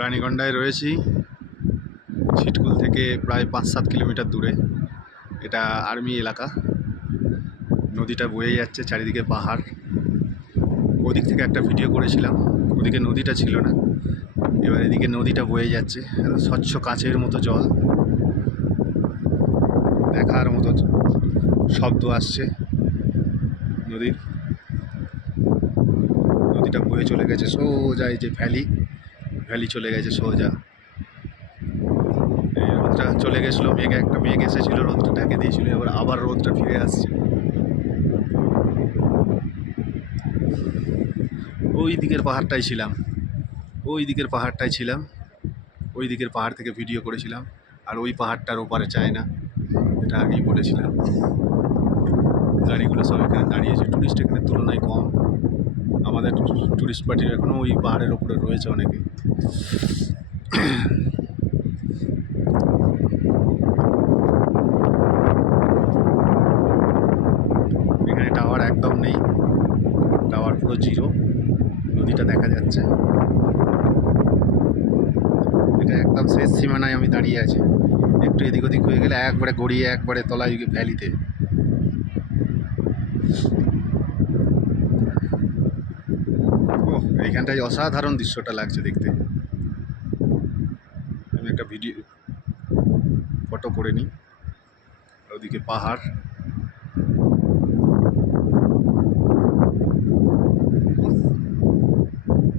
রানীগন্ডায় রয়েছি। ছিটকুল থেকে প্রায় 5-7 কিলোমিটার দূরে। এটা আর্মি এলাকা। নদীটা বয়ে যাচ্ছে, চারিদিকে পাহাড়। ওদিক থেকে একটা ভিডিও করেছিলাম, ওদিকে নদীটা ছিল না। এবার এদিকে নদীটা বয়ে যাচ্ছে, স্বচ্ছ কাচের মতো জল, দেখার মতো শব্দ আসছে নদীর। নদীটা বয়ে চলে গেছে সোজা, এই যে ভ্যালি চলে গেছে সোজা। এই রোদটা চলে গেছিলো, একটা মেঘ এসেছিল, রোদটা ঢেকে দিয়েছিল, এবার আবার রোদটা ফিরে আসছে। ওই দিকের পাহাড়টাই ছিলাম, ওই দিকের পাহাড় থেকে ভিডিও করেছিলাম। আর ওই পাহাড়টার ওপারে চায় না, এটা আগেই বলেছিলাম। গাড়িগুলো সব এখানে দাঁড়িয়েছে, টুরিস্ট এখানে তুলনায় কম। আমাদের টুরিস্ট পার্টির এখনও ওই পাহাড়ের ওপরে রয়েছে অনেকে। এখানে টাওয়ার একদম নেই, টাওয়ার পুরো জিরো। নদীটা দেখা যাচ্ছে, এটা একদম শেষ সীমানায় আমি দাঁড়িয়ে আছি। একটু এদিক ওদিক হয়ে গেলে একবারে গড়িয়ে একবারে তলায় ভ্যালিতে। ও, এইখানটায় অসাধারণ দৃশ্যটা লাগছে দেখতে। আমি একটা ফটো করে নিই। ওদিকে পাহাড়।